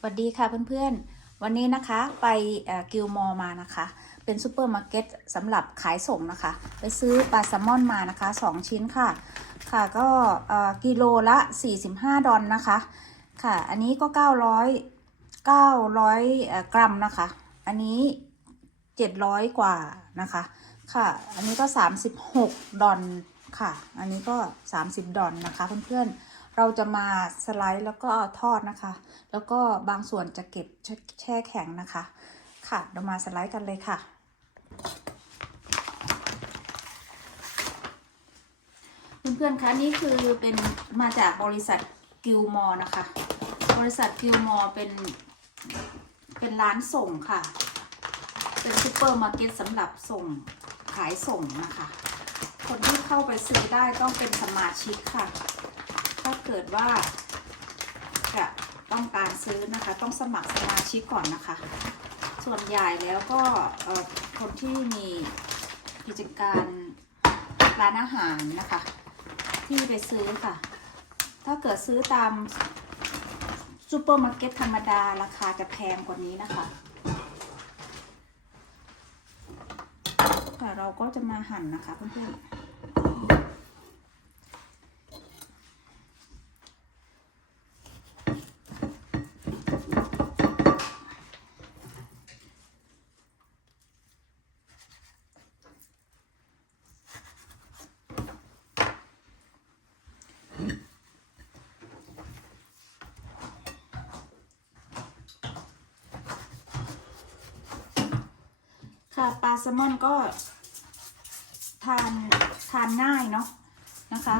สวัสดีค่ะเพื่อนๆ วันนี้นะคะไปกิลมอมานะคะ เป็นซูเปอร์มาร์เก็ตสำหรับขายส่งนะคะ ไปซื้อปลาแซลมอนมานะคะ 2 ชิ้นค่ะ ค่ะก็เอ่อกิโลละ 45 ดอลนะคะ ค่ะ อันนี้ก็ 900 900เอ่อกรัมนะคะ อันนี้ 700 กว่านะคะ ค่ะ อันนี้ก็ 36 ดอลค่ะ อันนี้ก็ 30 ดอลนะคะเพื่อนๆ เราจะมาสไลด์แล้วก็ทอดนะคะ แล้วก็บางส่วนจะเก็บแช่แข็งนะคะ ค่ะเรามาสไลด์กันเลยค่ะ เพื่อนๆคะนี่คือเป็นมาจากบริษัทกิลมอนะคะ บริษัทกิลมอเป็นเป็นร้านส่งค่ะ เป็นซูเปอร์มาร์เก็ตสำหรับส่งขายส่งนะคะ คนที่เข้าไปซื้อได้ต้องเป็นสมาชิกค่ะ ถ้าเกิดว่าจะต้องการซื้อนะคะ ต้องสมัครสมาชิกก่อนนะคะ ส่วนใหญ่แล้วก็คนที่มีกิจการร้านอาหารนะคะ ที่ไปซื้อค่ะ ถ้าเกิดซื้อตามซูเปอร์มาร์เก็ตธรรมดาราคาจะแพงกว่านี้นะคะค่ะเราก็จะมาหั่นนะคะเพื่อนๆ ค่ะปลาแซลมอนก็ทานทานง่ายเนาะนะคะ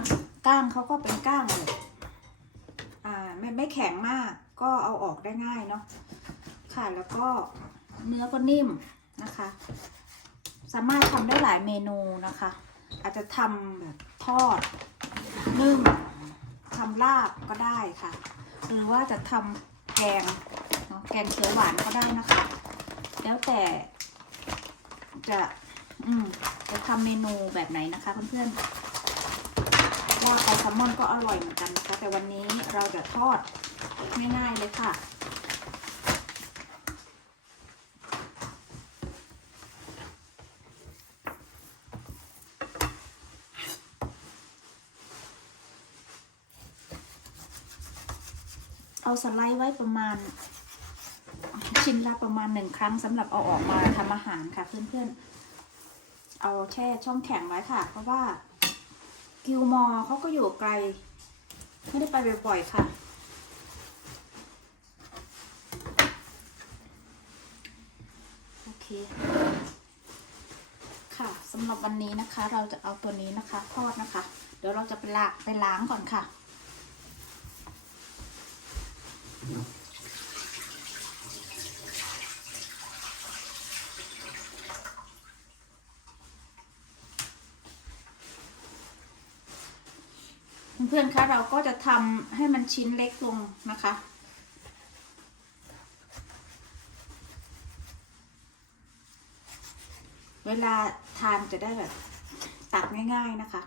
ก้างเขาก็เป็นก้างเลยอ่าไม่ไม่แข็งมากก็เอาออกได้ง่ายเนาะค่ะแล้วก็เนื้อก็นิ่มนะคะ สามารถทำได้หลายเมนูนะคะ อาจจะทำแบบทอดนึ่งทำลาบก็ได้ค่ะ หรือว่าจะทำแกงเนาะแกงเขียวหวานก็ได้นะคะ แล้วแต่ จะอืมจะทำเมนูแบบไหนนะคะเพื่อนๆว่าปลาแซลมอนก็อร่อยเหมือนกันนะคะแต่วันนี้เราจะทอดง่ายๆเลยค่ะเอาสไลด์ไว้ประมาณ ชิ้นละประมาณหนึ่งครั้งสำหรับเอาออกมาทำอาหารค่ะ เพื่อนๆ เอาแช่ช่องแข็งไว้ค่ะ เพราะว่ากิลมอเขาก็อยู่ไกล ไม่ได้ไปบ่อยๆค่ะ โอเค ค่ะสำหรับวันนี้นะคะ เราจะเอาตัวนี้นะคะทอดนะคะ เดี๋ยวเราจะไปล้างไปล้างก่อนค่ะ เพื่อนๆคะเราก็จะทำให้มันชิ้นเล็กลงนะคะ เวลาทานจะได้แบบตักง่าย ๆนะคะ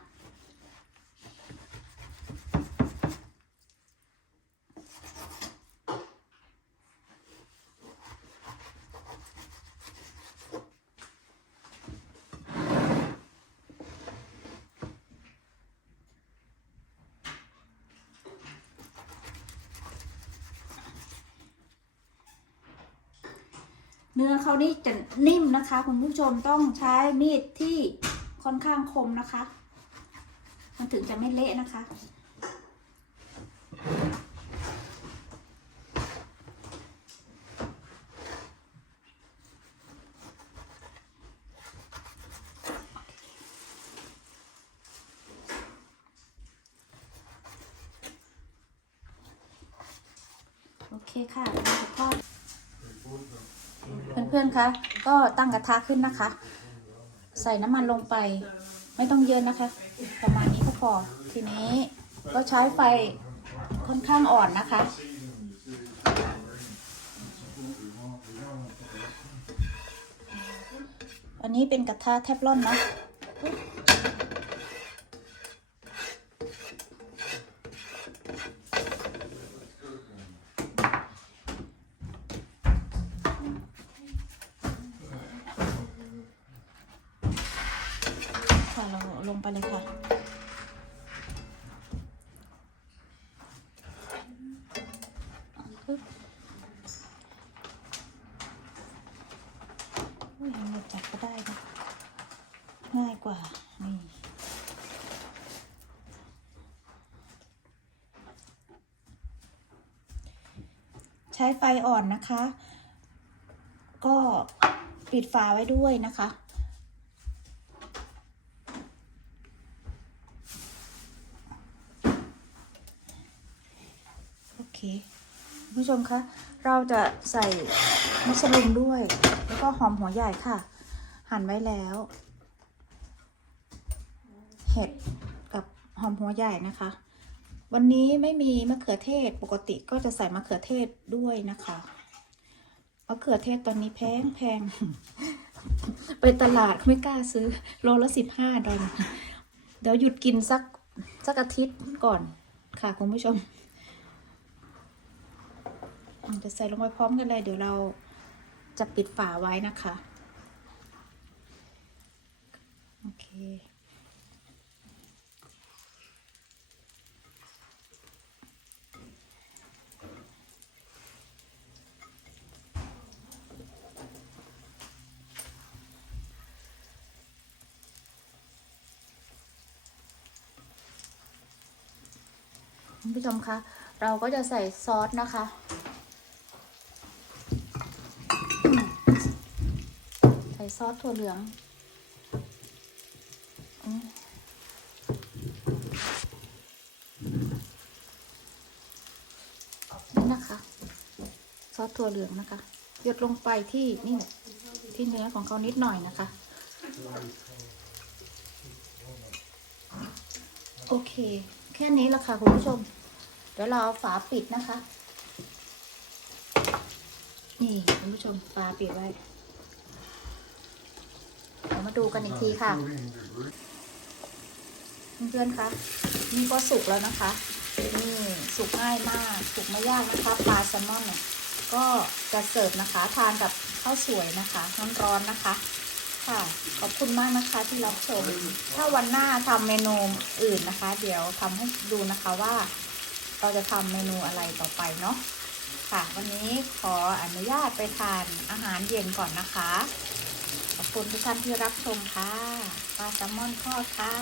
เนื้อเขานี่จะนิ่มนะคะ คุณผู้ชมต้องใช้มีดที่ค่อนข้างคมนะคะ มันถึงจะไม่เละนะคะ โอเคค่ะเราจะทอด เพื่อนๆคะก็ตั้งกระทะขึ้นนะคะ ใส่น้ำมันลงไป ไม่ต้องเยอะนะคะ ประมาณนี้ก็พอทีนี้ก็ใช้ไฟค่อนข้างอ่อนนะคะ อันนี้เป็นกระทะเทฟลอนนะ อุ้ยทำจับก็ได้นะง่ายกว่า นี่ใช้ไฟอ่อนนะคะ ก็ปิดฝาไว้ด้วยนะคะคคุณผู้ชมคะ เราจะใส่มัสลุนด้วย ก็หอมหัวใหญ่ค่ะ หั่นไว้แล้ว เห็ดกับหอมหัวใหญ่นะคะ วันนี้ไม่มีมะเขือเทศปกติก็จะใส่มะเขือเทศด้วยนะคะมะเขือเทศตอนนี้แพงแพงไปตลาดไม่กล้าซื้อโลละสิบห้าดอลเดี๋ยวหยุดกินสักสักอาทิตย์ก่อนค่ะคุณผู้ชมจะใส่ลงไปพร้อมกันเลย เดี๋ยวเรา จะปิดฝาไว้นะคะ โอเค คุณผู้ชมคะ เราก็จะใส่ซอสนะคะ ส่ซอสถั่วเหลืองนี่นะคะ ซอสถั่วเหลืองนะคะ หยดลงไปที่นี่ที่เนื้อของเขานิดหน่อยนะคะ โอเค แค่นี้ละค่ะคุณผู้ชม เดี๋ยวเราเอาฝาปิดนะคะ นี่คุณผู้ชมฝาปิดไว้ เดี๋ยวมาดูกันอีกทีค่ะ เพื่อนๆคะนี่ก็สุกแล้วนะคะ นี่สุกง่ายมากสุกไม่ยากนะคะปลาแซลมอนเนี่ยก็จะเสิร์ฟนะคะ ทานกับข้าวสวยนะคะร้อนๆนะคะ ค่ะขอบคุณมากนะคะที่รับชม ถ้าวันหน้าทำเมนูอื่นนะคะ เดี๋ยวทำให้ดูนะคะว่า เราจะทำเมนูอะไรต่อไปเนาะค่ะ วันนี้ขออนุญาตไปทานอาหารเย็นก่อนนะคะ คุณทุกท่านที่รับชมค่ะปลาแซลมอนทอดค่ะ